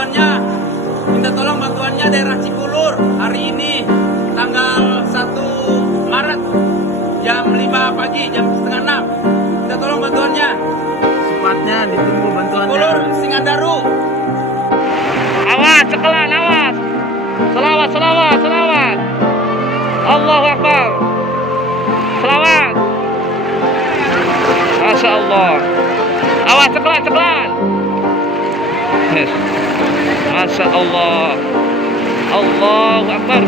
bantuannya. Minta tolong bantuannya daerah Cikulur hari ini tanggal 1 Maret jam 5 pagi, jam setengah 6. Minta tolong bantuannya. Cepatnya ditunggu bantuannya. Cikulur, Singadaru. Awas, cekelan, awas. Selawat, selawat, selawat. Allahu Akbar. Selawat. Masya Allah. Awas, cekelan, cekelan. Yes. Masya Allah. Allahu Akbar.